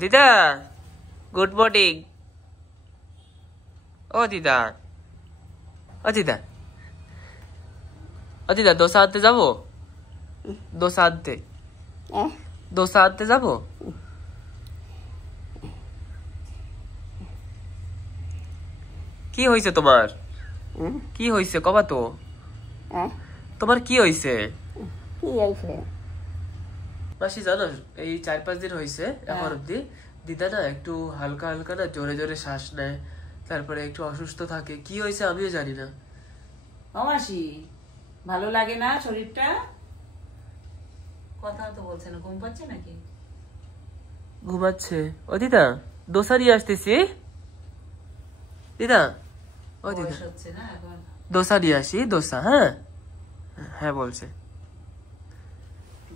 দিদা good morning. ও দিদা, ও দিদা, ও দিদা দোসা আনতে যাবো? দোসা আনতে, দোসা আনতে যাবো? কি হয়েছে তোমার? কি হয়েছে কবা তো? তোমার কি হয়েছে? মাসি জানো এই 4-5 দিন হয়েছে এখন অব্দি দিদা না একটু হালকা হালকা না জোরে জোরে শ্বাস নেয়, তারপরে একটু অসুস্থ থাকে। কি হয়েছে আমিও জানি না। ও মাসি, ভালো লাগে না শরীরটা? কথা তো বলছে না, ঘুম পাচ্ছে নাকি? ঘুমাচ্ছে। ও দিদা দোসা নিয়ে আসতেছি। দিদা, ও দিদা হচ্ছে না এখন, দোসা নিয়ে আসি। দোসা, হ্যাঁ হ্যাঁ বলছে।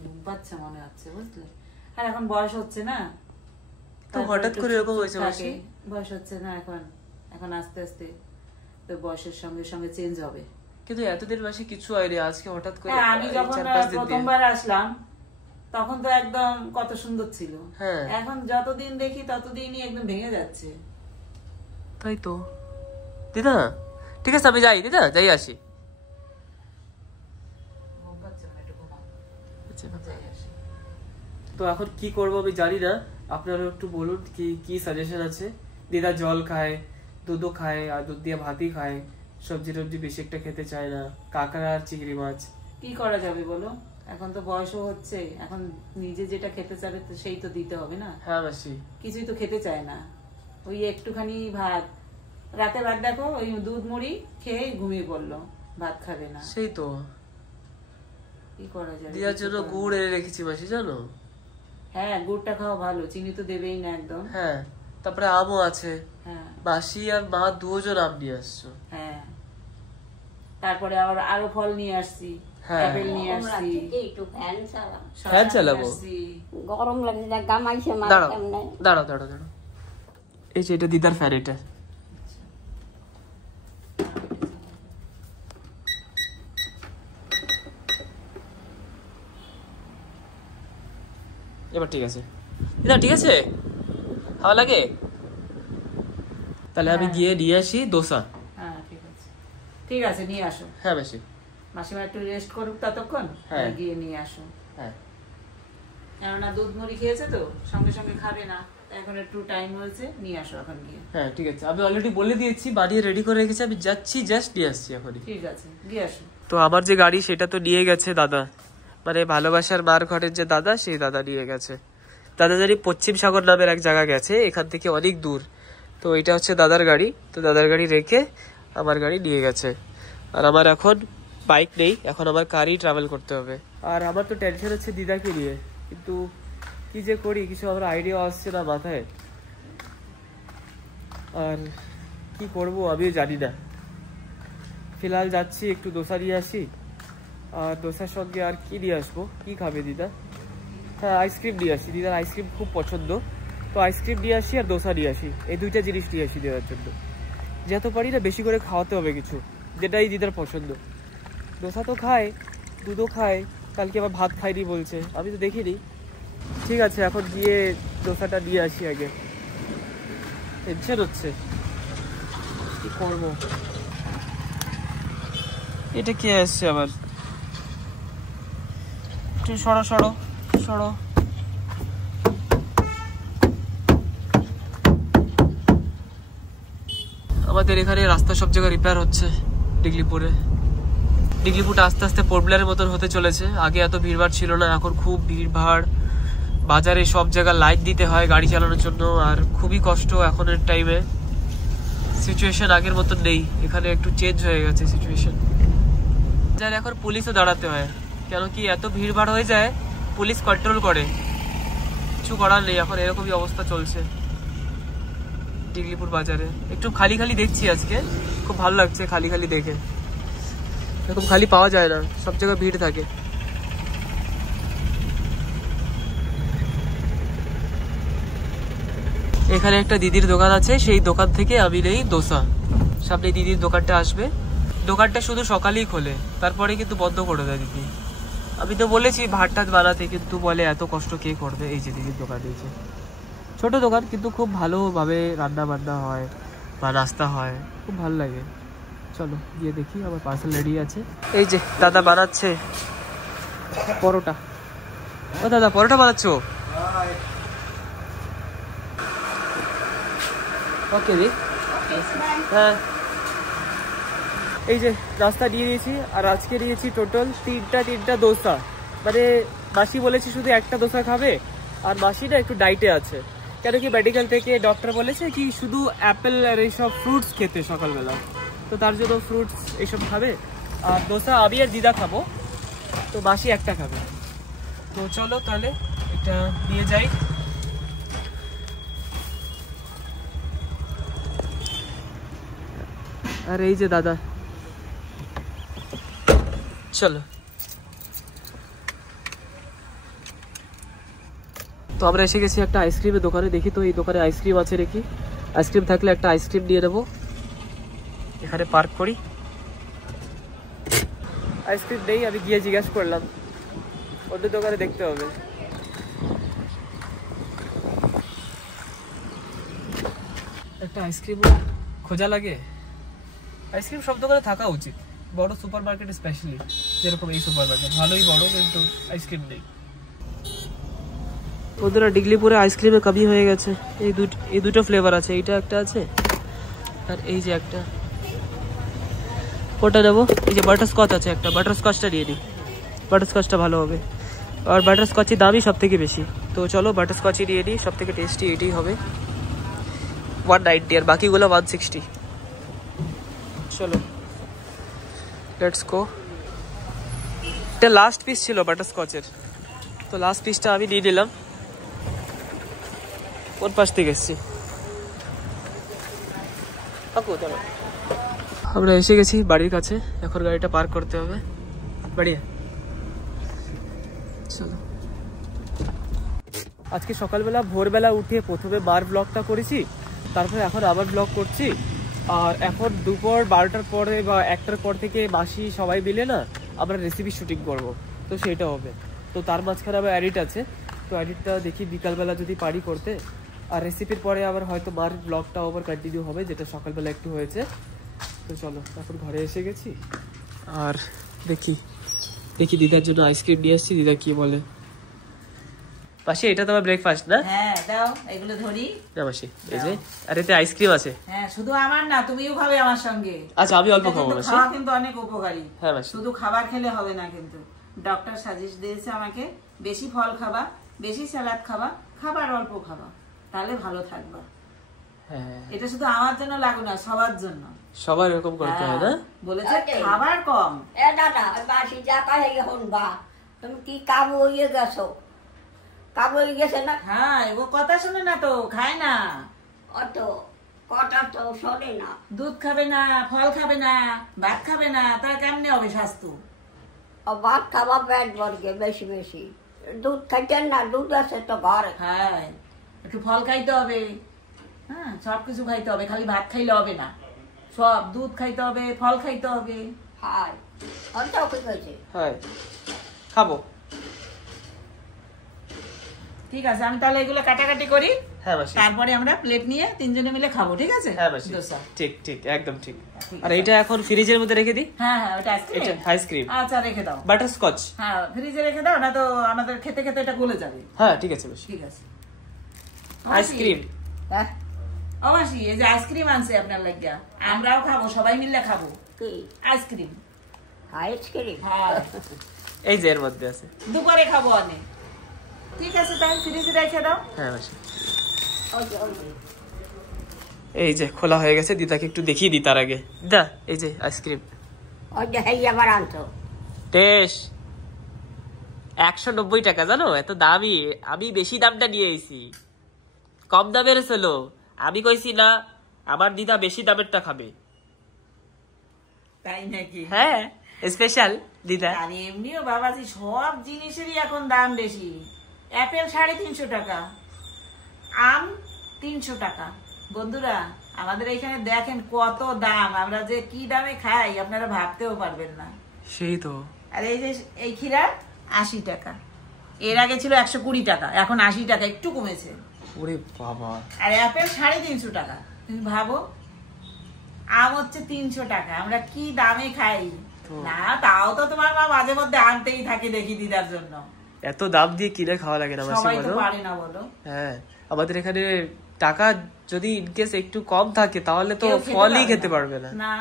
ঘুম পাচ্ছে মনে হচ্ছে, বুঝলে? আর এখন বয়স হচ্ছে না তো হঠাৎ করে এরকম হয়েছে মাসি? বয়স হচ্ছে না এখন, এখন আস্তে আস্তে তো বয়সের সঙ্গে সঙ্গে চেঞ্জ হবে। কিন্তু এতদিন মাসি কিছু হয়নি, আজকে হঠাৎ করে। আমি যখন প্রথমবার আসলাম তখন তো একদম কত সুন্দর ছিল, এখন যতদিন দেখি ততদিনই একদম ভেঙে যাচ্ছে। তাই তো দিদা, ঠিক আছে আমি যাই দিদা, যাই আসি। তো এখন কি করবো আমি জানি না, আপনারা একটু বলুন কি কি সাজেশন আছে। দিদা জল খায়, দুধও খায়, আর দুধ দিয়ে ভাতই খায়, সবজি টবজি বেশি একটা খেতে চায় না, কাঁকড়া আর চিংড়ি মাছ। কি করা যাবে বলো? এখন তো বয়সও হচ্ছে, এখন নিজে যেটা খেতে চাবে সেই তো দিতে হবে না? হ্যাঁ মাসি, কিছুই তো খেতে চায় না, ওই একটুখানি ভাত, রাতে ভাত দেখো ওই দুধ মুড়ি খেয়ে ঘুমিয়ে পড়লো, ভাত খাবে না। সেই তো কি করা যাবে? দিদার জন্য গুড় এনে রেখেছি মাসি, জানো? হ্যাঁ, গুড়টা খাওয়া ভালো, চিনি তো দেবেই না একদম। হ্যাঁ, তারপরে আমও আছে। হ্যাঁ, মাসি আর মা দুজন আম নিয়ে আসছো। হ্যাঁ, তারপরে আবার আরো ফল নিয়ে আসছি, আপেল নিয়ে আসছি। ফ্যান চালাবো, গরম লাগছে, গামাইছে। দাঁড়াও দাঁড়াও দাঁড়াও দাঁড়াও, এই যে এটা দিদার ফ্যান, এটা। এবার ঠিক আছে দিদা, ঠিক আছে? হাওয়া লাগে? তাহলে আমি গিয়ে নিয়ে আসি দোসা। হ্যাঁ ঠিক আছে নিয়ে আসো। হ্যাঁ মাসি, মাসিমা একটু রেস্ট করুক ততক্ষণ, গিয়ে নিয়ে আসো। হ্যাঁ, কেননা দুধ মুড়ি খেয়েছে তো সঙ্গে সঙ্গে খাবে না, এখন একটু টাইম হয়েছে, নিয়ে আসো এখন গিয়ে। হ্যাঁ ঠিক আছে, আমি অলরেডি বলে দিয়েছি, বানিয়ে রেডি করে রেখেছি, আমি যাচ্ছি, জাস্ট নিয়ে আসছি এখনই। ঠিক আছে, গিয়ে আসো। তো আমার যে গাড়ি সেটা তো নিয়ে গেছে দাদা, মানে ভালোবাসার মার ঘরের যে দাদা, সেই দাদা নিয়ে গেছে। দাদা জানি পশ্চিম সাগর নামের এক জায়গা গেছে, এখান থেকে অনেক দূর। তো এটা হচ্ছে দাদার গাড়ি, তো দাদার গাড়ি রেখে আমার গাড়ি নিয়ে গেছে। আর আমার এখন বাইক নেই, এখন আমার কারই ট্রাভেল করতে হবে। আর আমার তো টেনশন হচ্ছে দিদাকে নিয়ে, কিন্তু কি যে করি কিছু আমার আইডিয়া আসছে না মাথায়, আর কি করব আমিও জানি না। ফিলহাল যাচ্ছি, একটু দোসা নিয়ে আসি, আর দোসার সঙ্গে আর কি নিয়ে আসবো? কি খাবে দিদা? হ্যাঁ, আইসক্রিম নিয়ে আসি, দিদার আইসক্রিম খুব পছন্দ, তো আইসক্রিম নিয়ে আসি আর দোসা নিয়ে আসি, এই দুইটা জিনিস নিয়ে আসি দেওয়ার জন্য। যত পারি না বেশি করে খাওয়াতে হবে কিছু, যেটাই দিদার পছন্দ। দোসা তো খায়, দুধও খায়, কালকে আবার ভাত খাইনি বলছে, আমি তো দেখিনি। ঠিক আছে, এখন গিয়ে দোসাটা নিয়ে আসি আগে, টেনশন হচ্ছে কি করবো। এটা কে আসছে আবার? একটু সরো সরো সরো। আমাদের এখানে রাস্তা সব জায়গায় রিপেয়ার হচ্ছে ডিগলিপুরে। ডিগলিপুরটা আস্তে আস্তে পোর্টব্লেয়ারের মতন হতে চলেছে। আগে এত ভিড়ভাড় ছিল না, এখন খুব ভিড়ভাড়। বাজারে সব জায়গায় লাইট দিতে হয় গাড়ি চালানোর জন্য, আর খুবই কষ্ট এখনের টাইমে। সিচুয়েশন আগের মতন নেই, এখানে একটু চেঞ্জ হয়ে গেছে সিচুয়েশন। যার এখন পুলিশও দাঁড়াতে হয়, কেন কি এত ভিড়ভাড় হয়ে যায়, পুলিশ কন্ট্রোল করে, কিছু করার নেই। এখন এরকমই অবস্থা চলছে ডিগলিপুর বাজারে। একটু খালি খালি দেখছি আজকে, খুব ভালো লাগছে খালি খালি দেখে। এরকম খালি পাওয়া যায় না, সব জায়গায় ভিড় থাকে। এখানে একটা দিদির দোকান আছে, সেই দোকান থেকে আমি নেই দোসা। সামনে দিদির দোকানটা আসবে, দোকানটা শুধু সকালেই খোলে, তারপরে কিন্তু বন্ধ করে দেয় দিদি। আমি তো বলেছি ভাত টাত বানাতে, কিন্তু বলে এত কষ্ট কে করবে। এই যে দিদির দোকান, এই যে ছোট দোকান কিন্তু খুব ভালোভাবে রান্না বান্না হয় বা নাস্তা হয়, খুব ভালো লাগে। চলো গিয়ে দেখি। আমার পার্সেল রেডি আছে। এই যে দাদা বানাচ্ছে পরোটা। ও দাদা পরোটা বানাচ্ছো? ওকে রে। হ্যাঁ এই যে নাস্তা দিয়ে দিয়েছি, আর আজকে দিয়েছি টোটাল তিনটা দোসা। মানে মাসি বলেছি শুধু একটা দোসা খাবে, আর মাসিটা একটু ডাইটে আছে, কেন কি মেডিকেল থেকে ডক্টর বলেছে কি শুধু অ্যাপেল আর এইসব ফ্রুটস খেতে সকালবেলা, তো তার জন্য ফ্রুটস এইসব খাবে। আর দোসা আমি আর দিদা খাবো, তো মাসি একটা খাবে। তো চলো তাহলে এটা নিয়ে যাই। আর এই যে দাদা, চলো। তো আমরা এসে গেছি একটা আইসক্রিমের দোকানে। দেখি তো এই দোকানে আইসক্রিম আছে নাকি। আইসক্রিম থাকলে একটা আইসক্রিম নিয়ে নেবো। এখানে পার্ক করি। আইসক্রিম নেই, আমি গিয়ে জিজ্ঞাসা করলাম, অন্য দোকানে দেখতে হবে। একটা আইসক্রিম খোঁজা লাগে। আইসক্রিম সব দোকানে থাকা উচিত, বড় সুপার মার্কেট স্পেশালি, যেরকম এই সুপার মার্কেট ভালোই বড়, কিন্তু আইসক্রিম নেই। ওদের ডিগলিপুরে আইসক্রিমের কমি হয়ে গেছে। এই দুটো ফ্লেভার আছে, এইটা একটা আছে আর এই যে একটা। ওটা নেবো। এই যে বাটারস্কচ আছে একটা, বাটারস্কচটা নিয়ে নিই, বাটারস্কচটা ভালো হবে। আর বাটারস্কচের দামই সব থেকে বেশি, তো চলো বাটারস্কচই নিয়ে নিই, সব থেকে টেস্টি এটাই হবে। 190 আর বাকিগুলো 160। চলো লেটস গো। এটা লাস্ট পিস ছিল বাটারস্কচের, তো লাস্ট পিসটা আমি নিয়ে নিলাম। কোন পাশ থেকে এসছি? আমরা এসে গেছি বাড়ির কাছে, এখন গাড়িটা পার্ক করতে হবে। বাড়িয়া চলো। আজকে সকালবেলা ভোরবেলা উঠে প্রথমে মার ব্লগটা করেছি, তারপরে এখন আবার ব্লগ করছি। আর এখন দুপুর 12টার পরে বা 1টার পর থেকে মাসি সবাই মিলে না আমরা রেসিপি শুটিং করব, তো সেইটা হবে। তো তার মাঝখানে আবার এডিট আছে, তো এডিটটা দেখি বিকালবেলা যদি পারি করতে। আর রেসিপির পরে আবার হয়তো মার ব্লগটাও আবার কন্টিনিউ হবে, যেটা সকালবেলা একটু হয়েছে। তো চলো এখন ঘরে এসে গেছি, আর দেখি দিদার জন্য আইসক্রিম নিয়ে আসছি। দিদা কি বলে? মাসি এটা তোমার ব্রেকফাস্ট না? হ্যাঁ দাও, এগুলো ধরি না মাসি, এই যে আর এতে আইসক্রিম আছে। হ্যাঁ শুধু আমার না, তুমিও খাবে আমার সঙ্গে। আচ্ছা আমি অল্প খাবো মাসি। খাওয়া কিন্তু অনেক উপকারী। হ্যাঁ মাসি। শুধু খাবার খেলে হবে না, কিন্তু ডক্টর সাজেস্ট দিয়েছে আমাকে বেশি ফল খাবা, বেশি স্যালাড খাবা, খাবার অল্প খাবা, তাহলে ভালো থাকবা। হ্যাঁ এটা শুধু আমার জন্য লাগু না, সবার জন্য। সবার এরকম করতে হয় না? বলেছে খাবার কম। এ দাদা বাসি যা কাহে এখন বা তুমি কি কাবু হয়ে গেছো? কাবু হয়ে গেছে না? হ্যাঁ ও কথা শুনে না তো, খায় না অত কথা তো শোনে না। দুধ খাবে না, ফল খাবে না, ভাত খাবে না, তার কেমনে হবে স্বাস্থ্য? ভাত খাওয়া পেট ভরকে বেশি বেশি। দুধ খাইতেন না? দুধ আছে তো ঘরে। হ্যাঁ একটু ফল খাইতে হবে, হ্যাঁ সবকিছু খাইতে হবে, খালি ভাত খাইলে হবে না, সব দুধ খাইতে হবে, ফল খাইতে হবে। হাই অত কি হয়েছে? হ্যাঁ খাবো। ঠিক আছে, আমি তাহলে এগুলো কাটাকাটি করি। হ্যাঁ মাসি। তারপরে আমরা প্লেট নিয়ে তিনজনে মিলে খাবো, ঠিক আছে? হ্যাঁ মাসি দোসা। ঠিক ঠিক একদম ঠিক। আর এটা এখন ফ্রিজের মধ্যে রেখে দিই। হ্যাঁ হ্যাঁ ওটা আইসক্রিম। এটা আইসক্রিম। আচ্ছা রেখে দাও। বাটারস্কচ। হ্যাঁ ফ্রিজে রেখে দাও, না তো আমাদের খেতে খেতে এটা গলে যাবে। হ্যাঁ ঠিক আছে মাসি। ঠিক আছে। আইসক্রিম। হ্যাঁ অবশ্যই এই যে আইসক্রিম আনছে আপনার লাগিয়া, আমরাও খাবো, সবাই মিলে খাবো কি আইসক্রিম। আইসক্রিম? হ্যাঁ এই যে এর মধ্যে আছে। দুপুরে খাবো অনেক। ঠিক আছে তাহলে ফ্রিজে রেখে দাও। হ্যাঁ মাসি। ওই এই যে খোলা হয়ে গেছে, দিদাকে একটু দেখিয়ে দিই তার আগে। দিদা এই যে আইসক্রিম। ওই যে হেই আবার আনছো টেস্ট 190 টাকা, জানো এত দামি। আমি বেশি দামটা নিয়ে এসেছি, কম দামের ছিল। আমি কইছি না আমার দিদা বেশি দামেরটা খাবে। তাই নাকি? হ্যাঁ স্পেশাল দিদা। আর এমনিও বাবাজি সব জিনিসেরই এখন দাম বেশি। অ্যাপেল 350 টাকা, আম 300 টাকা। বন্ধুরা আমাদের এখানে দেখেন কত দাম, আমরা যে কি দামে খাই আপনারা ভাবতেও পারবেন না। সেই তো। আর এই যে এই ক্ষীরা 80 টাকা, এর আগে ছিল 120 টাকা, এখন 80 টাকা, একটু কমেছে। ওরে বাবা, আর অ্যাপেল 350 টাকা। তুমি ভাবো, আম হচ্ছে 300 টাকা। আমরা কি দামে খাই না, তাও তো তোমার মা মাঝে মধ্যে আনতেই থাকে দেখি দিদার জন্য। এত দাম দিয়ে কিনে খাওয়া লাগে না মাসি, সবাই তো বলো? পারে না বলো। হ্যাঁ, আমাদের এখানে টাকা যদি ইনকেস একটু কম থাকে তাহলে তো কেউ খেতে ফলই পারবে খেতে না। পারবে না। না,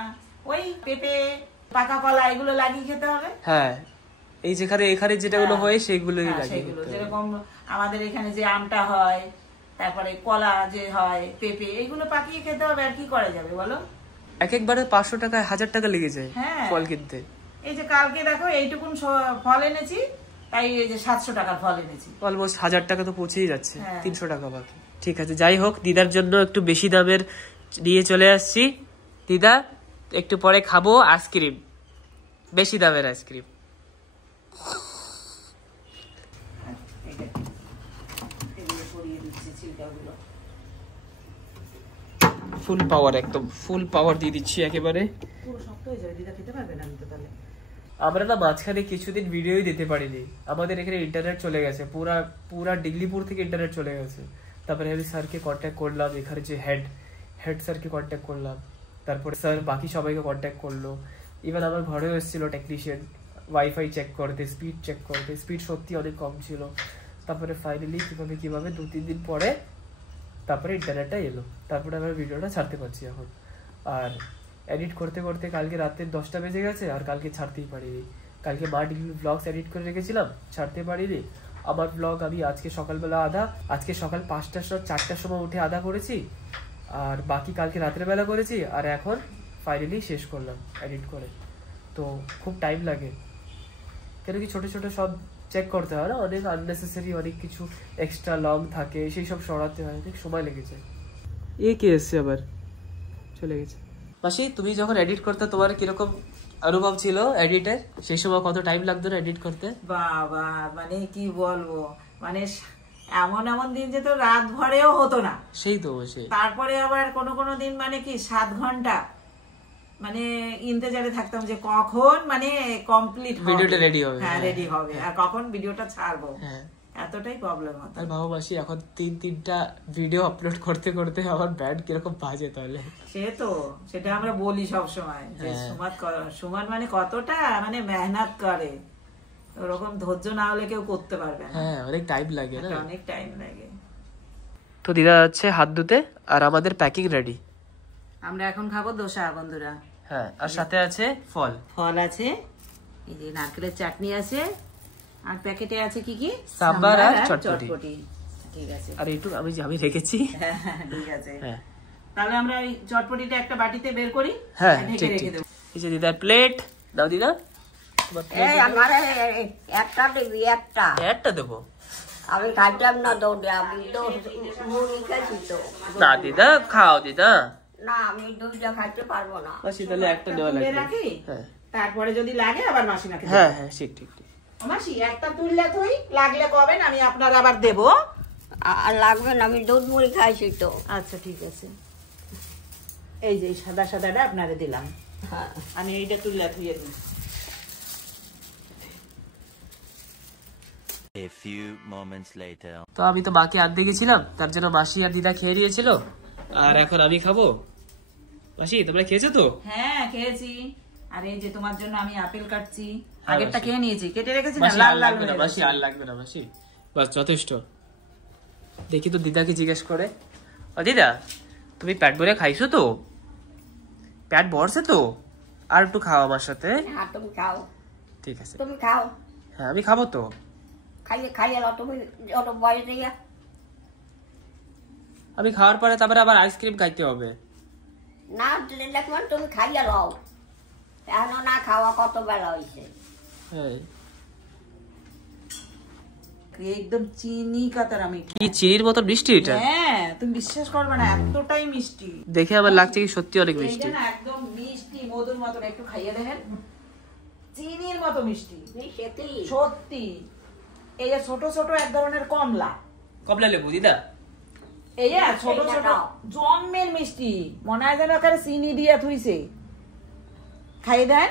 ওই পেঁপে, পাকা কলা এগুলো লাগিয়ে খেতে হবে। হ্যাঁ, এই যেখানে এখানে যেটাগুলো হয় সেগুলোই হ্যাঁ, লাগিয়ে সেগুলো খেতে হবে। যেরকম আমাদের এখানে যে আমটা হয়, তারপরে কলা যে হয়, পেঁপে, এগুলো পাকিয়ে খেতে হবে। আর কি করা যাবে বলো? এক একবারে 500 টাকা 1000 টাকা লেগে যায় হ্যাঁ। ফল কিনতে। এই যে কালকে দেখো এইটুকুন ফল এনেছি, তাই এই যে 700 টাকার ফল এনেছি। অলমোস্ট 1000 টাকা তো পৌঁছেই যাচ্ছে, হ্যাঁ। 300 টাকা বাকি। ঠিক আছে, যাই হোক, দিদার জন্য একটু বেশি দামের নিয়ে চলে আসছি। দিদা, একটু পরে খাবো আইসক্রিম, বেশি দামের আইসক্রিম। ফুল পাওয়ার, একদম ফুল পাওয়ার দিয়ে দিচ্ছি একেবারে। আমরা না মাঝখানে কিছুদিন ভিডিওই দিতে পারিনি, আমাদের এখানে ইন্টারনেট চলে গেছে, পুরা ডিগলিপুর থেকে ইন্টারনেট চলে গেছে। তারপরে আমি স্যারকে কন্ট্যাক্ট করলাম, এখানে যে হেড স্যারকে কন্ট্যাক্ট করলাম, তারপরে স্যার বাকি সবাইকে কন্ট্যাক্ট করলো। ইভেন আমার ঘরেও এসেছিল টেকনিশিয়ান ওয়াইফাই চেক করতে, স্পিড চেক করতে। স্পিড সত্যি অনেক কম ছিল। তারপরে ফাইনালি কিভাবে 2-3 দিন পরে তারপরে ইন্টারনেটটা এলো, তারপরে আমরা ভিডিওটা ছাড়তে পারছি এখন। আর এডিট করতে করতে কালকে রাতে 10টা বেজে গেছে, আর কালকে ছাড়তেই পারিনি। কালকে মা ডিগ্রি ব্লগস এডিট করে রেখেছিলাম, ছাড়তে পারিনি। আমার ব্লগ আমি আজকে সকালবেলা আজকে সকাল 4টার সময় উঠে আধা করেছি, আর বাকি কালকে রাতের বেলা করেছি, আর এখন ফাইনালি শেষ করলাম এডিট করে। তো খুব টাইম লাগে, কেন কি ছোট ছোট সব চেক করতে হয় না, অনেক আননেসেসারি অনেক কিছু এক্সট্রা লং থাকে, সেই সব সরাতে হয়, অনেক সময় লেগে যায়। এ কে এসছে আবার, চলে গেছে। মাসি, তুমি যখন এডিট করতে তোমার কিরকম অনুভব ছিল এডিটের? সেই সময় কত টাইম লাগতো না এডিট করতে? বাবা, মানে কি বলবো, মানে এমন দিন যে তো রাত ভরেও হতো না। সেই তো সেই। তারপরে আবার কোনো দিন মানে কি 7 ঘন্টা মানে ইন্তেজারে থাকতাম যে কখন মানে কমপ্লিট হবে, ভিডিওটা রেডি হবে। হ্যাঁ, রেডি হবে, আর কখন ভিডিওটা ছাড়বো। হ্যাঁ, এতটাই প্রবলেম হতো। আর বাবা মাসি, এখন 3টা ভিডিও আপলোড করতে করতে আমার ব্যান্ড কিরকম বাজে তাহলে। সেটা আমরা বলি সব সময় যে সুমান মানে কতটা মানে মেহনত করে, ওরকম ধৈর্য না হলে কেউ করতে পারবে না। হ্যাঁ, অনেক টাইম লাগে না, অনেক টাইম লাগে। তো দিদা যাচ্ছে হাত ধুতে, আর আমাদের প্যাকিং রেডি। আমরা এখন খাবো দোসা বন্ধুরা। হ্যাঁ, আর সাথে আছে ফল আছে, এই যে নারকেলের চাটনি আছে, আর প্যাকেটে আছে কি সাম্বার আর চটপটি। ঠিক আছে, আর একটু আমি রেখেছি। ঠিক আছে। হ্যাঁ, তাহলে আমরা ওই চটপটিটা একটা বাটিতে বের করি। হ্যাঁ, ঢেকে রেখে দেবো। এই যে দিদার প্লেট দাও। দিদা, এই আমার একটা দিবি, একটা দেবো। আমি খাইতাম না দৌড়ে, আমি তো মুড়ি খেয়েছি তো। না দিদা, খাও দিদা। না, আমি 2টা খাইতে পারবো না। মাসি, তাহলে একটা দেওয়া তুলে লাগবে। রাখি, হ্যাঁ তারপরে যদি লাগে আবার মাসিমাকে দেবো। হ্যাঁ, ঠিক। মাসি, একটা তুললে তুই, লাগলে কবেন, আমি আপনার আবার দেবো। আর লাগবে না, আমি দুধ মুড়ি খাইছি তো। আচ্ছা, ঠিক আছে। এই যে সাদাটা আপনারে দিলাম, হ্যাঁ, আমি এইটা তুললে ধুয়ে দিই। A few moments later. তো আমি তো মাকে আনতে গেছিলাম, তার জন্য মাসি আর দিদা খেয়ে নিয়েছিল, আর এখন আমি খাবো। মাসি, তোমরা খেয়েছো তো? হ্যাঁ, খেয়েছি। আর এই যে তোমার জন্য আমি আপেল কাটছি, হ্যাঁ, আগেরটা মাসি। খেয়ে নিয়েছি, কেটে রেখেছি না, মাসি, লাল আর লাল লাগবে না হয়ে মাসি, গেছে। আর লাগবে না মাসি, বাস যথেষ্ট। দেখি তো দিদাকে জিজ্ঞেস করে, ও দিদা, তুমি পেট ভরে খাইছো তো? পেট ভরছে তো? আর একটু খাও আমার সাথে। হ্যাঁ, তুমি খাও, ঠিক আছে। তুমি খাও, হ্যাঁ, আমি খাবো তো। খাইয়ে নাও তুমি, অত বয়স দিয়ে। আমি খাওয়ার পরে তারপরে আবার আইসক্রিম খাইতে হবে। না দেখবেন, তুমি খাইয়ে নাও, এখনো না খাওয়া কত বেলা হয়েছে। হ্যাঁ, একদম চিনি কাতার আমি। কি চিনির মতো মিষ্টি এটা? হ্যাঁ, তুমি বিশ্বাস করবে না, এতটাই মিষ্টি। দেখে আমার লাগছে কি সত্যি অনেক মিষ্টি। এইটা না একদম মিষ্টি, মধুর মতো। একটু খাইয়ে দেখেন, চিনির মতো মিষ্টি, সত্যি। এই যে ছোট ছোট এক ধরনের কমলা লেবু দিদা, এই যে ছোট ছোট জম্মের মিষ্টি, মনে হয় যেন ওখানে চিনি দিয়ে থুইছে। খাইয়ে দেন,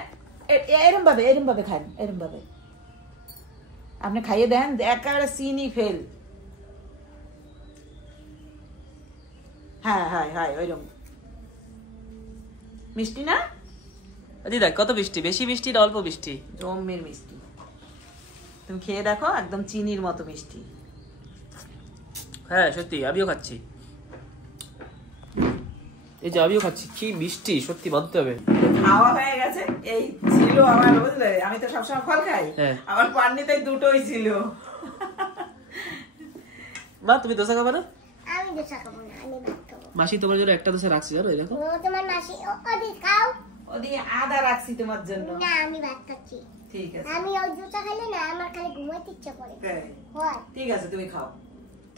এরম ভাবে খান, এরম ভাবে আপনি খাইয়ে দেন, একেবারে চিনি ফেল। হ্যাঁ হ্যাঁ হ্যাঁ ওইরকম মিষ্টি না দিদা কত মিষ্টি, বেশি মিষ্টি না অল্প মিষ্টি? জম্মের মিষ্টি, তুমি খেয়ে দেখো, একদম চিনির মতো মিষ্টি। হ্যাঁ সত্যি আমিও খাচ্ছি, এই যে আমিও খাচ্ছি, কি মিষ্টি সত্যি মানতে হবে। খাওয়া হয়ে গেছে, এই ছিল আমার, বুঝলে আমি তো সবসময় ফল খাই, আমার পান্নিতে দুটোই ছিল। মা তুমি দোসা খাবে না? আমি দোসা খাবো না, আমি ভাত খাবো। মাসি তোমার জন্য একটা দোসা রাখছি জানো, এই দেখো। তোমার মাসি ওদি খাও, ওদি আদা রাখছি তোমার জন্য। না আমি ভাত খাচ্ছি। ঠিক আছে, আমি ওই দোসা খেলে না আমার খালি ঘুমাইতে ইচ্ছা করে। হয় ঠিক আছে, তুমি খাও,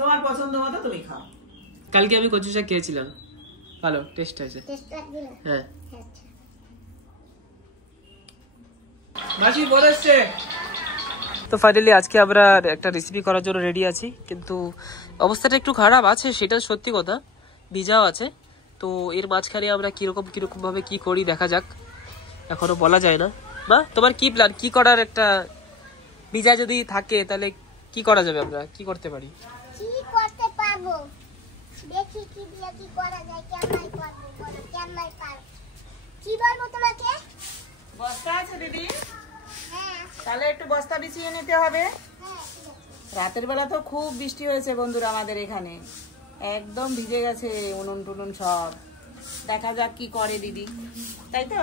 তোমার পছন্দ মতো তুমি খাও। কালকে আমি কচু শাক খেয়েছিলাম, ভালো টেস্ট হয়েছে। টেস্ট লাগছিল? হ্যাঁ। আচ্ছা মাসি বলেছে। তো ফাইনালি আজকে আমরা একটা রেসিপি করার জন্য রেডি আছি, কিন্তু অবস্থাটা একটু খারাপ আছে, সেটা সত্যি কথা, ভিজাও আছে। তো এর মাঝখানে আমরা কিরকম ভাবে কি করি দেখা যাক, এখনো বলা যায় না। মা তোমার কি প্ল্যান, কি করার? একটা ভিজা যদি থাকে তাহলে কি করা যাবে, আমরা কি করতে পারি? কি করতে পারবো দেখি, কি দিয়ে কি করা যায়, কেমন পারবো বলো, কেমন পারবো, কি বলবো তোমাকে? বস্তা আছে দিদি? হ্যাঁ তাহলে একটু বস্তা বিছিয়ে নিতে হবে। হ্যাঁ রাতের বেলা তো খুব বৃষ্টি হয়েছে বন্ধুরা আমাদের এখানে, একদম ভিজে গেছে উনুন টুনুন সব। দেখা যাক কি করে দিদি, তাই তো?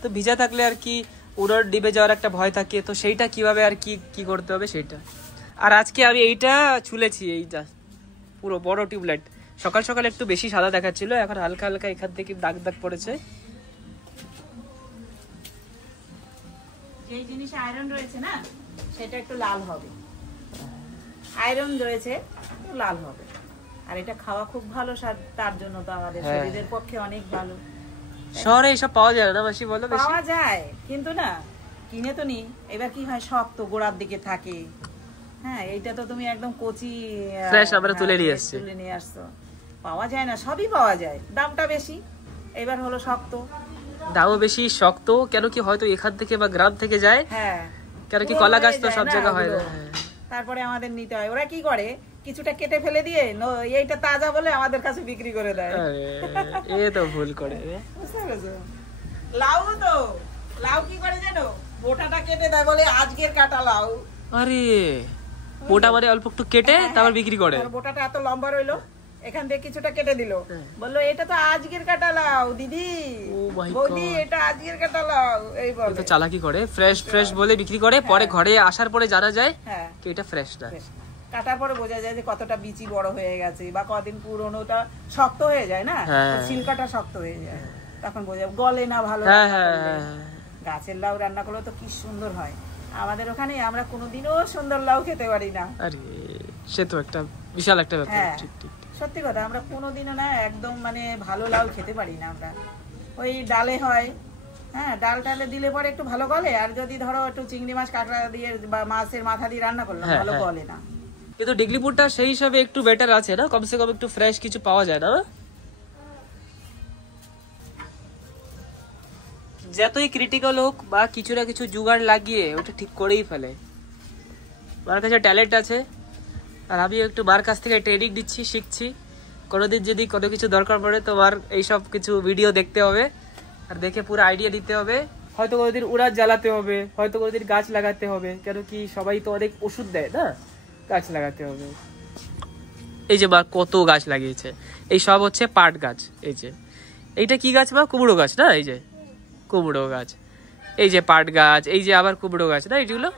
তো ভিজা থাকলে আর কি উড়োর ডিবে যাওয়ার একটা ভয় থাকে, তো সেইটা কিভাবে আর কি করতে হবে সেইটা। আর আজকে আমি এইটা ছুলেছি, এইটা পুরো বড় টিউবলাইট, সকাল সকাল একটু বেশি সাদা দেখাচ্ছিল, এখন হালকা হালকা এখান থেকে দাগ দাগ পড়েছে। যেই জিনিস আয়রন রয়েছে না সেটা একটু লাল হবে, আয়রন রয়েছে একটু লাল হবে। আর এটা খাওয়া খুব ভালো, তার জন্য তো আমাদের শরীরের পক্ষে অনেক ভালো। শহরে এসব পাওয়া যায় না মাসি, বলো? পাওয়া যায় কিন্তু না, কিনে তো নি। এবার কি হয়, শক্ত গোড়ার দিকে থাকে। হ্যাঁ, এইটা তো তুমি একদম কচি ফ্রেশ আমরা তুলে নিয়ে আসছো, পাওয়া যায় না, সবই পাওয়া যায়, দামটা বেশি। এবার হলো শক্ত, দামও বেশি, শক্ত কেন কি হয়তো এখান থেকে বা গ্রাম থেকে যায়। হ্যাঁ, কেন কি কলা গাছ তো সব জায়গা হয় না। তারপরে আমাদের নিতে হয়। ওরা কি করে, কিছুটা কেটে ফেলে দিয়ে এইটা তাজা বলে আমাদের কাছে বিক্রি করে দেয়। এ তো ভুল করে। বুঝতে পেরেছো? লাউ তো, লাউ কি করে জানো, বোটাটা কেটে দেয়, বলে আজকের কাটা লাউ। আরে বোটা মানে অল্প একটু কেটে তারপর বিক্রি করে। বোটাটা এত লম্বা রইলো, এখান থেকে কিছুটা কেটে দিল, বললো এটা তো আজকের কাটা লাউ দিদি, বৌদি এটা আজকের কাটা লাউ, এই বলে। তো চালাকি করে, ফ্রেশ বলে বিক্রি করে, পরে ঘরে আসার পরে জানা যায় কি এটা ফ্রেশ না। কাটার পরে বোঝা যায় যে কতটা বিচি বড় হয়ে গেছে, বা কদিন পুরনোটা শক্ত হয়ে যায় না, ছিলকাটা শক্ত হয়ে যায়, তখন বোঝা গলে না ভালো। গাছের লাউ রান্না করলে তো কি সুন্দর হয়। আমাদের ওখানে আমরা কোনোদিনও সুন্দর লাউ খেতে পারি না। আরে সে তো একটা বিশাল একটা ব্যাপার। ঠিক ঠিক সত্যি কথা, আমরা কোনোদিনও না একদম মানে ভালো লাউ খেতে পারি না আমরা। ওই ডালে হয়, হ্যাঁ, ডাল টালে দিলে পরে একটু ভালো গলে, আর যদি ধরো একটু চিংড়ি মাছ কাঁকড়া দিয়ে বা মাছের মাথা দিয়ে রান্না করলাম, ভালো গলে না। কিন্তু ডিগলিপুরটা সেই হিসাবে একটু বেটার আছে না, কমসে কম একটু ফ্রেশ কিছু পাওয়া যায় না। যতই ক্রিটিক্যাল হোক বা কিছু না কিছু জোগাড় লাগিয়ে ওটা ঠিক করেই ফেলে। আমার কাছে ট্যালেন্ট আছে, আর আমি একটু মার কাছ থেকে ট্রেনিং দিচ্ছি, শিখছি। কোনোদিন যদি কোনো কিছু দরকার পড়ে তোমার এইসব কিছু ভিডিও দেখতে হবে, আর দেখে পুরো আইডিয়া দিতে হবে। হয়তো কোনোদিন উড়ার জ্বালাতে হবে, হয়তো কোনোদিন গাছ লাগাতে হবে, কেন কি সবাই তো অনেক ওষুধ দেয় না, গাছ লাগাতে হবে। এই যে মা কত গাছ লাগিয়েছে, এই সব হচ্ছে পাট গাছ। এই যে এইটা কি গাছ মা? কুমড়ো গাছ না? এই যে কুমড়ো গাছ, এই যে পাট গাছ, এই যে আবার কুমড়ো গাছ না এইগুলো?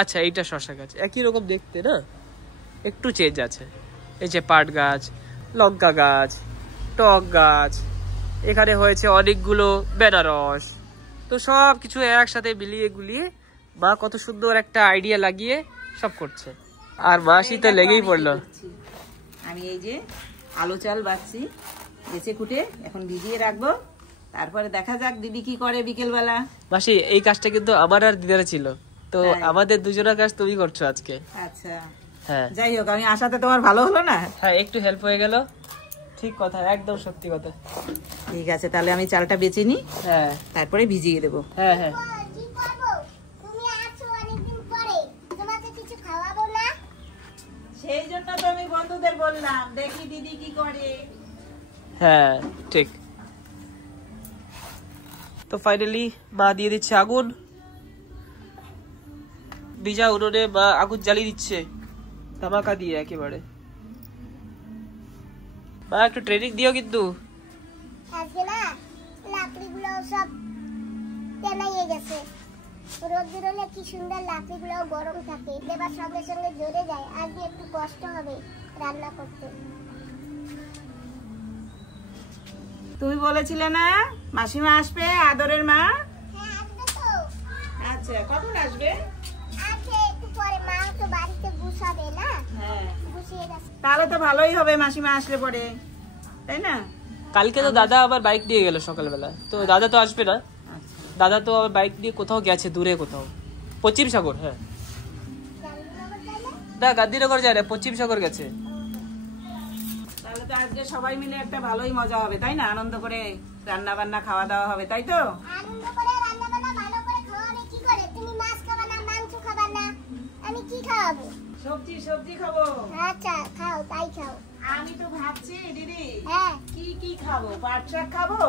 আচ্ছা, এইটা শশা গাছ, একই রকম দেখতে না, একটু চেঞ্জ আছে। এই যে পাট গাছ, লঙ্কা গাছ, টক গাছ, এখানে হয়েছে অনেকগুলো বেনারস। তো সব কিছু একসাথে মিলিয়ে গুলিয়ে মা কত সুন্দর একটা আইডিয়া লাগিয়ে সব করছে। আর মাসি তো লেগেই পড়লো। আমি এই যে আলু চাল বাচ্ছি, বেছে কুটে এখন ভিজিয়ে রাখবো, তারপরে দেখা যাক দিদি কি করে বিকেল বেলা। মাসি এই কাজটা কিন্তু আমার আর দিদার ছিল, তো আমাদের দুজনের কাজ তুমি করছো আজকে। আচ্ছা, হ্যাঁ, যাই হোক, আমি আসাতে তোমার ভালো হলো না? হ্যাঁ, একটু হেল্প হয়ে গেল। ঠিক কথা, একদম সত্যি কথা। ঠিক আছে, তাহলে আমি চালটা বেছে নিই, হ্যাঁ, তারপরে ভিজিয়ে দেবো। হ্যাঁ হ্যাঁ, কি করবো, তুমি আছো অনেকদিন পরে, তোমাকে কিছু খাওয়াবো না? সেই জন্য তো আমি বন্ধুদের বন্ধুদের বললাম দেখি দিদি কি করে। হ্যাঁ ঠিক। তো ফাইনালি মা দিয়ে দিচ্ছে আগুন, ভিজা উনুনে মা আগুন জ্বালিয়ে দিচ্ছে ধামাকা দিয়ে একেবারে। মা একটু ট্রেনিং দিও কিন্তু। আজকে না লাকড়িগুলো সব টেনাইয়ে গেছে, রোদ্দুর হলে কি সুন্দর লাকড়িগুলো গরম থাকে, দেবার সঙ্গে সঙ্গে জ্বলে যায়। আজকে একটু কষ্ট হবে রান্না করতে। তুমি বলেছিলে না মাসিমা আসবে, আদরের মা? হ্যাঁ আসবে তো। আচ্ছা কখন আসবে? আজকে একটু পরে মা তো বাড়িতে গুছাবে না, হ্যাঁ গুছিয়ে গেছে। তাহলে তো ভালোই হবে মাসিমা আসলে পরে, তাই না? কালকে তো দাদা আবার বাইক নিয়ে গেল সকালবেলা, তো দাদা তো আসবে না। দাদা তো আবার বাইক নিয়ে কোথাও গেছে, দূরে কোথাও, পশ্চিম সাগর। হ্যাঁ না, গান্ধীনগর যায় না, পশ্চিম সাগর গেছে। তাহলে তো আজকে সবাই মিলে একটা ভালোই মজা হবে, তাই না? আনন্দ করে রান্না বান্না খাওয়া দাওয়া হবে, তাই তো? আনন্দ করে রান্না বান্না ভালো করে খাওয়াবে কি করে? তুমি মাছ খাবা না, মাংস খাবা না, আমি কি খাওয়াবো? সবজি সবজি খাবো। আচ্ছা খাও, তাই খাও। আমি তো ভাবছি দিদি হ্যাঁ কি কি খাবো, পাট শাক খাবো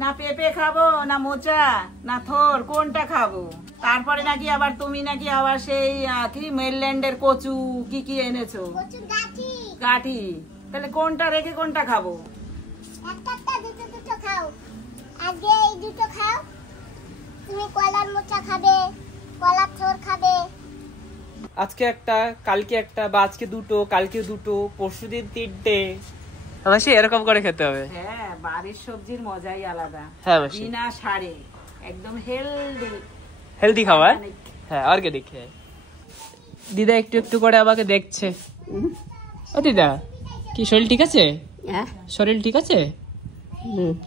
না পেঁপে খাবো না মোচা না থোর, কোনটা খাবো? তারপরে নাকি আবার তুমি নাকি আবার সেই কি মেরল্যান্ডের কচু কি কি এনেছো, কচুর গাঠি। কাঠি। তাহলে কোনটা রেখে কোনটা খাবো? একটা একটা দুটো দুটো খাও। আজকে এই দুটো খাও, তুমি কলার মোচা খাবে, কলার থোর খাবে। আজকে একটা, কালকে একটা, বা আজকে দুটো, কালকে দুটো, পরশুদিন তিনটে। আমার সে এরকম করে খেতে হবে। হ্যাঁ বাড়ির সবজির মজাই আলাদা। হ্যাঁ মাসি, বিনা সারে একদম হেলদি হেলদি খাবার। হ্যাঁ অর্গানিক। হ্যাঁ দিদা একটু একটু করে আমাকে দেখছে। ও দিদা, কি শরীর ঠিক আছে? হ্যাঁ শরীর ঠিক আছে?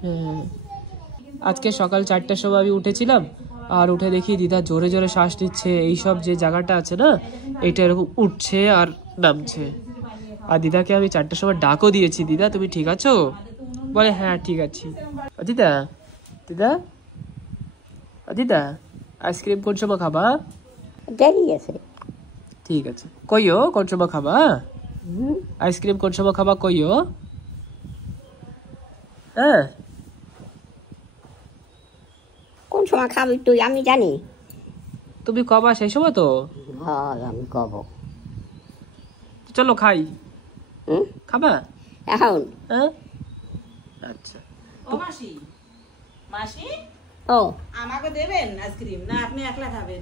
হ্যাঁ। আজকে সকাল 4টার সময় আমি উঠেছিলাম, আর উঠে দেখি দিদা জোরে জোরে শ্বাস নিচ্ছে। এইসব যে জায়গাটা আছে না, এটা এরকম উঠছে আর নামছে। আর দিদাকে আমি 4টার সময় ডাকও দিয়েছি, দিদা তুমি ঠিক আছো? বলে হ্যাঁ ঠিক আছি। ও দিদা, দিদা, ও দিদা, আইসক্রিম কোন সময় খাবা? দেরি আছে। ঠিক আছে, কইও কোন সময় খাবা? আইসক্রিম কোন সময় খাবা কইও? হ্যাঁ কোন সময় খাবি তুই আমি জানি। তুমি কবা সেই সময় তো? হ্যাঁ আমি কব। চলো খাই। খাবা এখন? হ্যাঁ আচ্ছা। ও মাসি, মাসি ও আমাকে দেবেন আইসক্রিম না আপনি একলা খাবেন?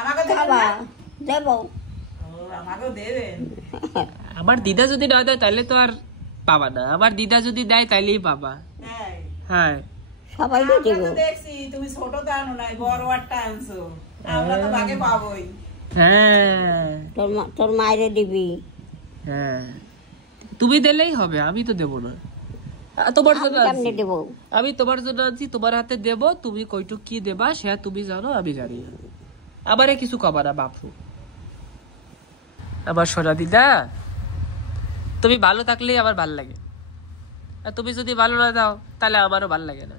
আমাকে দেবেন খাবা না? দেব। ও আমাকেও দেবেন। আমার দিদা যদি না দেয় তাহলে তো আর পাবা না, আমার দিদা যদি দেয় তাইলেই পাবা। হ্যাঁ হ্যাঁ সবাইকে আমরা দেব। তো দেখছি তুমি ছোট তো আনো নাই, বড় একটা আনছো, আমরা তো ভাগে পাবোই। হ্যাঁ তোর মায়েরে দিবি। হ্যাঁ তুমি দিলেই হবে, আমি তো দেবো না। তোমার জন্য কেমনে আনছি। দেব? আমি তোমার জন্য আনছি, তোমার হাতে দেব, তুমি কইটুক কি দেবা সে তুমি জানো, আমি জানি না। আমারে কিছু কবা না বাপু। আমার সোনা দিদা, তুমি ভালো থাকলেই আমার ভাল লাগে, আর তুমি যদি ভালো না দাও তাহলে আমারও ভাল লাগে না।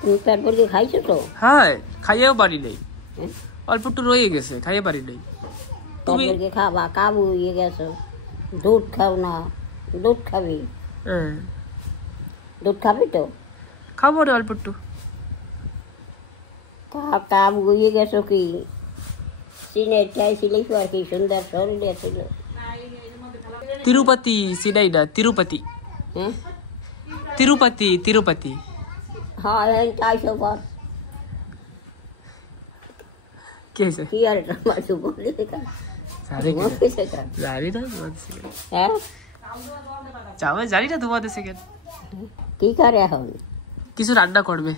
তুমি পেট ভরিয়ে খাইছো তো? হ্যাঁ খাইয়েও পারি নেই, হ্যাঁ? অল্প একটু রয়ে গেছে, খাইয়ে পারি নেই। পেট তুমি ভরিয়ে খাবা, কাবু হয়ে গেছো। দুধ খাও না, দুধ খাবি। হ্যাঁ দুধ খাবি তো? খাবো রে অল্প একটু। কাবু হয়ে গেছো কি? সিনে চাইছিলিস আর কি সুন্দর শরীর ছিল। তিরুপতি সিনাই না, তিরুপতি, হ্যাঁ তিরুপতি, তিরুপতি। হ্যাঁ চাইছো বল। কি হয়েছে? কি আর মাছু বলি জানি না, জানি না তোমাদের সেকেন্ড। হ্যাঁ যাবে জানি না তোমাদের সেকেন্ড। কি করে এখন? কিছু রান্না করবে।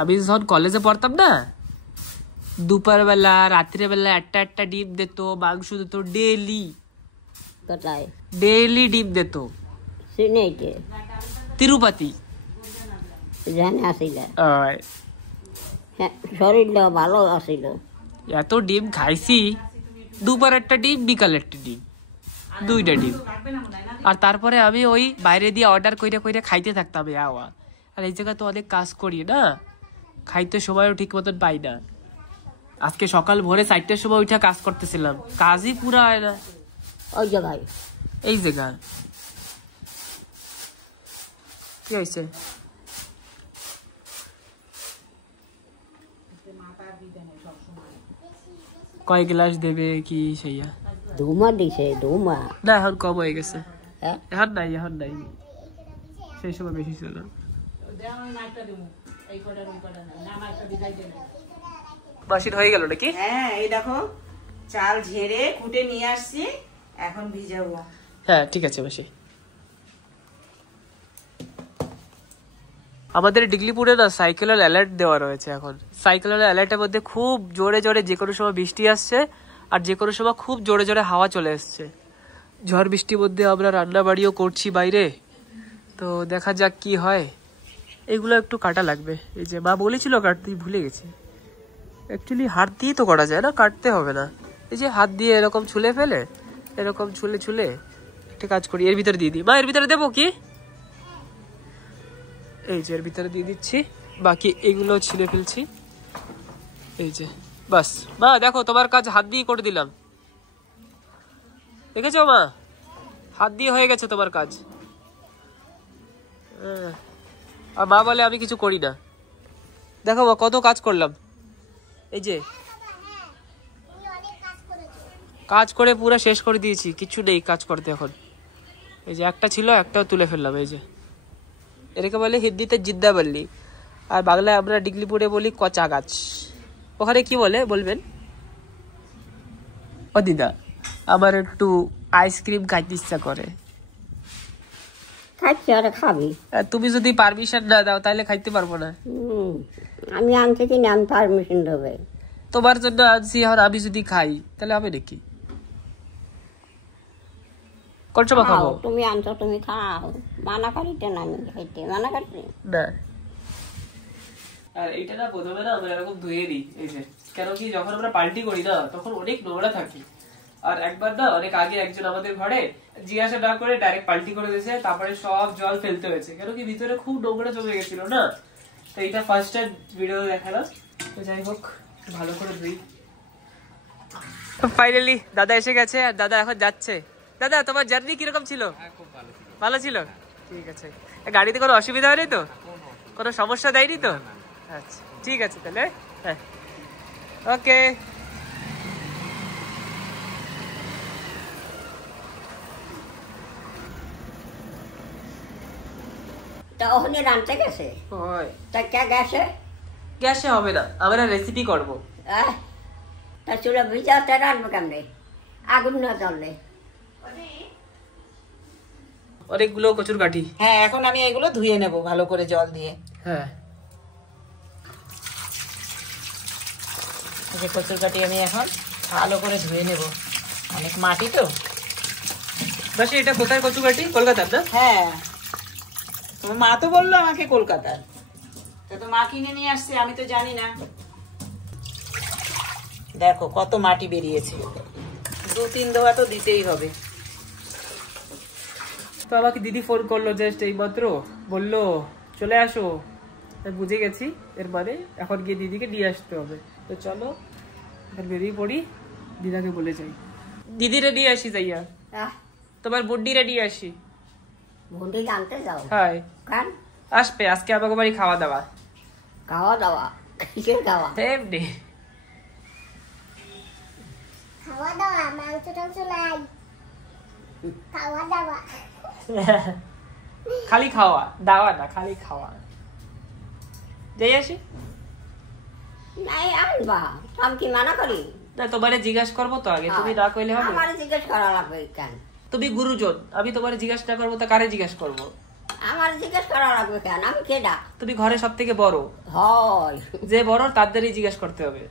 আমি যখন কলেজে পড়তাম না, দুপুর বেলা রাত্রে বেলা একটা একটা ডিম দিত, মাংস দিত ডেলি, কোথায়? ডেলি ডিম দিত। সিনেইতে তিরুপতি জানে আসিল। আয়, হ্যাঁ শরীরটা ভালো আসিল। এত ডিম খাইছি, দুপুর একটা ডিম, বিকাল একটা ডিম, দুইটা ডিম। আর তারপরে আমি ওই বাইরে দিয়ে অর্ডার কইরা কইরা খাইতে থাকতাম। আর এই জায়গায় তো অনেক কাজ করি না, খাইতে সময়ও ঠিক মতন পাই না। আজকে সকাল ভোরে 4টার সময় উঠে কাজ করতেছিলাম, কাজই পুরা হয় না। ওই যে ভাই এই জায়গা কি হয়েছে? কয় গ্লাস দেবে কি সেইয়া? ধুমা দিছে ধুমা। না এখন কম হয়ে গেছে, হ্যাঁ এখন নাই, সেই সময় বেশি ছিল। মাসির হয়ে গেল নাকি? হ্যাঁ এই দেখো চাল ঝেড়ে কুটে নিয়ে আসছি, এখন ভিজাবো। হ্যাঁ ঠিক আছে মাসি। আমাদের ডিগলিপুরে না সাইক্লোন অ্যালার্ট দেওয়া রয়েছে এখন। সাইক্লোন অ্যালার্টের মধ্যে খুব জোরে জোরে যে কোনো সময় বৃষ্টি আসছে, আর যে কোনো সময় খুব জোরে জোরে হাওয়া চলে এসছে। ঝড় বৃষ্টির মধ্যে আমরা রান্না বাড়িও করছি বাইরে, তো দেখা যাক কি হয়। এগুলো একটু কাটা লাগবে, এই যে মা বলেছিল কাটতে, ভুলে গেছি। অ্যাকচুয়ালি হাত দিয়ে তো করা যায় না, কাটতে হবে না। এই যে হাত দিয়ে এরকম ছুলে ফেলে, এরকম ছুলে একটা কাজ করি, এর ভিতরে দিয়ে দিই। মা এর ভিতরে দেবো কি? এই যে এর ভিতরে দিয়ে দিচ্ছি, বাকি এগুলো ছিলে ফেলছি। এই যে বাস। মা দেখো তোমার কাজ হাত দিয়ে করে দিলাম, দেখেছো মা? হাত দিয়ে হয়ে গেছে তোমার কাজ। আর মা বলে আমি কিছু করি না। দেখো মা কত কাজ করলাম। এই যে কাজ করে পুরো শেষ করে দিয়েছি, কিছু নেই কাজ করতে এখন। এই যে একটা ছিল, একটাও তুলে ফেললাম। এই যে এটাকে বলে হিন্দিতে জিদ্দা বললি, আর বাংলায় আমরা ডিগলিপুরে বলি কচা গাছ। ওখানে কি বলে বলবেন? ও দিদা, আমার একটু আইসক্রিম খাইতে ইচ্ছা করে। খাচ্ছি, ওরা খাবি। তুমি যদি পারমিশন না দাও তাহলে খাইতে পারবো না। আমি আনতে চিনি, আমি পারমিশন দেবে। তোমার জন্য আনছি, আর আমি যদি খাই তাহলে হবে নাকি? কোন সময় খাবো? তুমি আনছো, তুমি খাও। মানা করিতে না, আমি খাইতে মানা করছি না। আর এইটা না প্রথমে না আমরা এরকম ধুয়ে দিই, এই যে কেন কি যখন আমরা পাল্টি করি না তখন অনেক নোংরা থাকে। আর একবার না অনেক আগে একজন আমাদের ঘরে জিজ্ঞাসা না করে ডাইরেক্ট পাল্টি করে দিয়েছে, তারপরে সব জল ফেলতে হয়েছে, কেন কি ভিতরে খুব নোংরা জমে গেছিল না। তো এইটা ফার্স্ট টাইম ভিডিও দেখালাম। তো যাই হোক ভালো করে ধুই। ফাইনালি দাদা এসে গেছে, আর দাদা এখন যাচ্ছে। দাদা তোমার জার্নি কিরকম ছিল? ভালো ছিল, ঠিক আছে। গাড়িতে কোনো অসুবিধা হয়নি তো? কোনো সমস্যা দেয়নি তো? আচ্ছা ঠিক আছে তাহলে। হ্যাঁ ওকে। তা ওখানে রানতে গেছে, তা কে গেছে? গ্যাসে হবে না, আমরা রেসিপি করবো। তা চুলা ভিজাতে রানবো কেমনে? আগুন না জ্বললে। অনেকগুলো কচুর কাঠি। হ্যাঁ এখন আমি এগুলো ধুয়ে নেব ভালো করে জল দিয়ে। হ্যাঁ এই যে কচুর কাঠি আমি এখন ভালো করে ধুয়ে নেব, অনেক মাটি তো। বাসি এটা কোথায় কচু কাঠি? কলকাতার না? হ্যাঁ তোমার মা তো বললো আমাকে কলকাতার, তো মা কিনে নিয়ে আসছে, আমি তো জানি না। দেখো কত মাটি বেরিয়েছে, 2-3 ধোয়া তো দিতেই হবে। তো আমাকে দিদি ফোন করলো জাস্ট এই মাত্র, বললো চলে আসো। আমি বুঝে গেছি এর মানে এখন গিয়ে দিদিকে নিয়ে আসতে হবে। তো চলো এখন বেরিয়ে পড়ি, দিদাকে বলে যাই। দিদিরে নিয়ে আসি যাইয়া, তোমার বুড্ডিরে নিয়ে আসি। ভুন্ডি আনতে যাও? হ্যাঁ কারণ আসবে আজকে আমাকে বাড়ি খাওয়া দাওয়া। খাওয়া দাওয়া? কিসের খাওয়া? এমনি খাওয়া দাওয়া, মাংস টাংস নাই, খাওয়া দাওয়া। খালি খাওয়া দাওয়া না, খালি খাওয়া। যাই আসি। নাই আনবা, আমি কি মানা করি? না তোমারে জিজ্ঞাসা করবো তো আগে, তুমি না কইলে হবে? আমার জিজ্ঞেস করা লাগবে কেন? তুমি গুরুজন, আমি তোমারে জিজ্ঞাসা না করবো তা কারে জিজ্ঞাসা করবো? আমার জিজ্ঞেস করা লাগবে কেন? আমি কেডা? তুমি ঘরে সব থেকে বড়, হয় যে বড় তাদেরই জিজ্ঞাসা করতে হবে।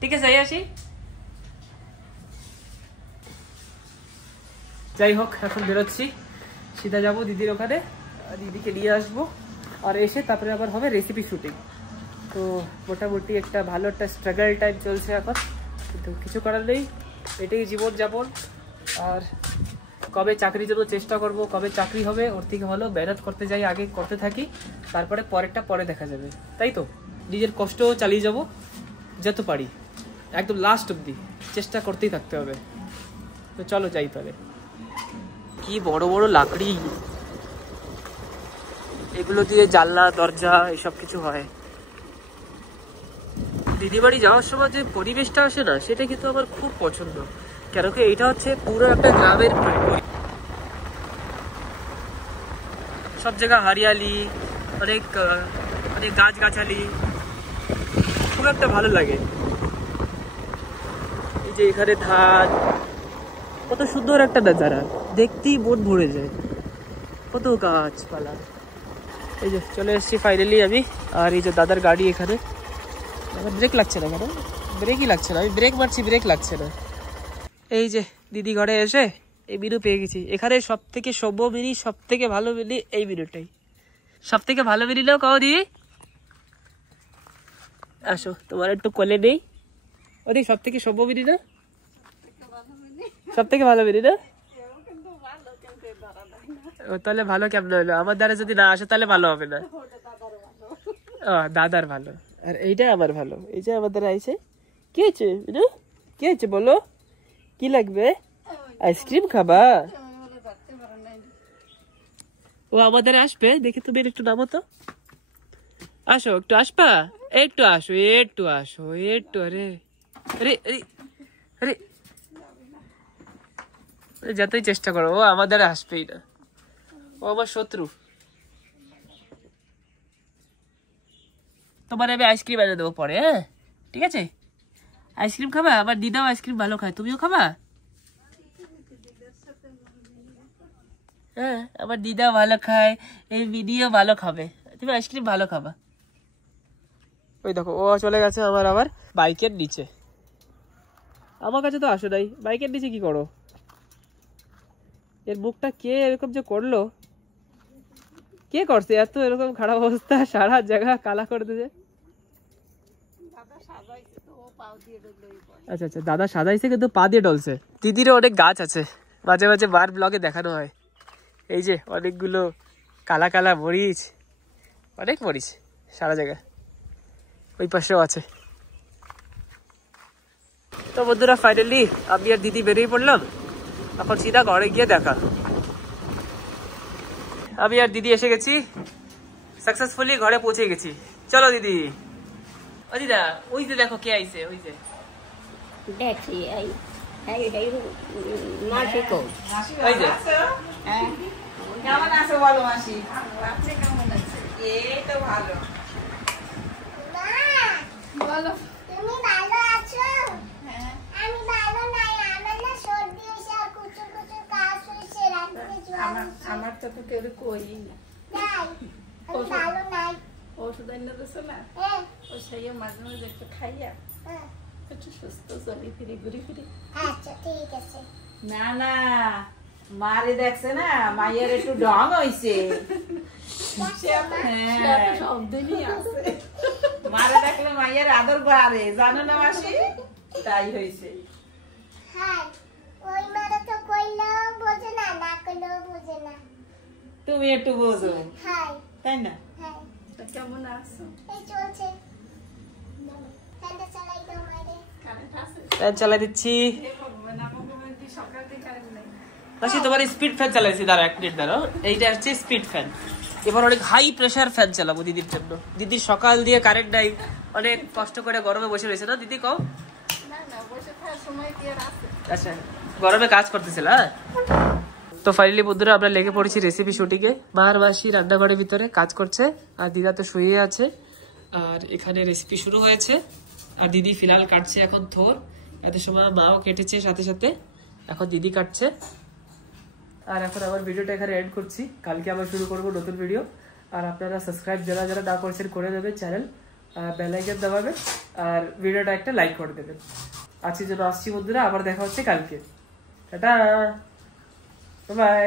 ঠিক আছে যাই আসি। যাই হোক এখন বেরোচ্ছি, সিধা যাবো দিদির ওখানে, দিদিকে নিয়ে আসবো, আর এসে তারপরে আবার হবে রেসিপি শুটিং। তো মোটামুটি একটা ভালো একটা স্ট্রাগল টাইম চলছে এখন, কিন্তু কিছু করার নেই, এটাই জীবন যাপন। আর কবে চাকরির জন্য চেষ্টা করব, কবে চাকরি হবে ওর থেকে ভালো মেহনত করতে যাই, আগে করতে থাকি, তারপরে পরেরটা পরে দেখা যাবে, তাই তো? নিজের কষ্ট চালিয়ে যাব যত পারি, একদম লাস্ট অবধি চেষ্টা করতেই থাকতে হবে। তো চলো যাই তাহলে। কি বড় বড় লাকড়ি, এগুলো দিয়ে জানলা দরজা এসব কিছু হয়। দিদি বাড়ি যাওয়ার সময় যে পরিবেশটা আসে না, সেটা কিন্তু আমার খুব পছন্দ, কেন কি এটা হচ্ছে পুরো একটা গ্রামের সব জায়গা হারিয়ালি, অনেক অনেক গাছগাছালি, খুব একটা ভালো লাগে। এই যে এখানে ধান, কত সুন্দর একটা নজারা, দেখতেই মন ভরে যায়, কত গাছপালা। এই যে চলে এসেছি ফাইনালি আমি, আর এই যে দাদার গাড়ি এখানে। ব্রেক লাগছে না কেন? ব্রেকই লাগছে না, আমি ব্রেক মারছি, ব্রেক লাগছে না। এই যে দিদি ঘরে এসে এই মেনু পেয়ে গেছি। এখানে সব থেকে সভ্য মিনি, সব থেকে ভালো মিনি এই মেনুটাই। সব থেকে ভালো মিনি নাও কাও দিদি, আসো তোমার একটু কোলে নেই। ওদি সব থেকে সভ্য মিনি না, সব থেকে ভালো মিনি না? ও তাহলে ভালো কেমন হলো? আমার দ্বারা যদি না আসে তাহলে ভালো হবে না। ও দাদার ভালো, আর এইটা আমার ভালো। এই যে আমার দ্বারা আইছে। কি হয়েছে কি হয়েছে বলো, কি লাগবে? আইসক্রিম খাবা? ও আমাদের আসবে, দেখে তুমি একটু নামো তো, আসো একটু, আসবা একটু, আসো একটু, আসো একটু। আরে আরে আরে আরে যতই চেষ্টা করো ও আমাদের আসবেই না, ও আমার শত্রু। তোমার আমি আইসক্রিম এনে দেবো পরে, হ্যাঁ ঠিক আছে? আইসক্রিম খাবা? আমার দিদাও আইসক্রিম ভালো খায়, তুমিও খাবা? হ্যাঁ আমার দিদা ভালো খায়, এই ভিডিও ভালো খাবে, তুমি আইসক্রিম ভালো খাবা। ওই দেখো ও চলে গেছে আমার আবার বাইকের নিচে। আমার কাছে তো আসো নাই, বাইকের নিচে কি করো? এর মুখটা কে এরকম যে করলো, কে করছে এত এরকম খারাপ অবস্থা, সারা জায়গা কালা করে দিয়েছে? আচ্ছা আচ্ছা, দাদা সাজাইছে কিন্তু পা দিয়ে ডলছে। দিদিরও অনেক গাছ আছে, মাঝে মাঝে বার ব্লগে দেখানো হয়। এই যে অনেকগুলো কালা কালা মরিচ, অনেক মরিচ সারা জায়গায়, ওই পাশেও আছে। তো বন্ধুরা ফাইনালি আমি আর দিদি বেরিয়ে পড়লাম, এখন সিধা ঘরে গিয়ে দেখা। আমি আর দিদি এসে গেছি, সাকসেসফুলি ঘরে পৌঁছে গেছি। চলো দিদি। ও দিদা ওই যে দেখো কে আইছে, ওই যে দেখছি এই মাসি কো, ওই যে। কেমন আছো বলো মাসি? আপনি কেমন আছেন? এই তো ভালো। বলো তুমি ভালো আছো? আমি ভালো নাই, আমার না সর্দি হইছে আর কুচুর কুচুর কাশ হইছে, রাতে জ্বর। আমার তো কেউ কই না। তাই আমি ভালো নাই। ওষুধ এনে দিছো না? হ্যাঁ ও সেই মাঝে মাঝে একটু খাইয়া হ্যাঁ, একটু সুস্থ চলি ফিরি ঘুরি ফিরি। আচ্ছা ঠিক আছে। না না, মারে দেখছে না, মায়ের একটু ডং হইছে। হ্যাঁ, সব দিনই আছে। মারে দেখলে মায়ের আদর বাড়ে, জানো না মাসি? তাই হইছে। হ্যাঁ ওই মারা তো কইলেও বোঝে না, না কইলেও বোঝে না। তুমি একটু বোঝো, হ্যাঁ তাই না? হ্যাঁ তা কেমন আছো? এই চলছে। ফ্যানটা চালাই দাও মারে। কারেন্ট আছে? ফ্যান চালাই দিচ্ছি। সকাল থেকে কারেন্ট নেই। আচ্ছা তোমার স্পিড ফ্যান চালাইছি, দাঁড়া এক মিনিট দাঁড়াও। এইটা হচ্ছে স্পিড ফ্যান। এবার অনেক হাই প্রেসার ফ্যান চালাবো দিদির জন্য। দিদির সকাল দিয়ে কারেন্ট নাই, অনেক কষ্ট করে গরমে বসে রয়েছে না দিদি, কও? না না, বসে থাকার সময় কি আর আছে? আচ্ছা গরমে কাজ করতেছিল। হ্যাঁ তো ফাইনালি বন্ধুরা আমরা লেগে পড়েছি রেসিপি শুটিংয়ে। মার মাসি রান্নাঘরের ভিতরে কাজ করছে, আর দিদা তো শুয়ে আছে, আর এখানে রেসিপি শুরু হয়েছে। আর দিদি ফিলহাল কাটছে এখন থোর, এত সময় মাও কেটেছে সাথে সাথে, এখন দিদি কাটছে। আর এখন আমার ভিডিওটা এখানে এন্ড করছি, কালকে আবার শুরু করবো নতুন ভিডিও। আর আপনারা সাবস্ক্রাইব যারা যারা না করছেন করে দেবেন চ্যানেল, বেল আইকন দাবাবেন, আর ভিডিওটা একটা লাইক করে দেবেন। আজকের জন্য আসছি বন্ধুরা, আবার দেখা হচ্ছে কালকে। Tata bye.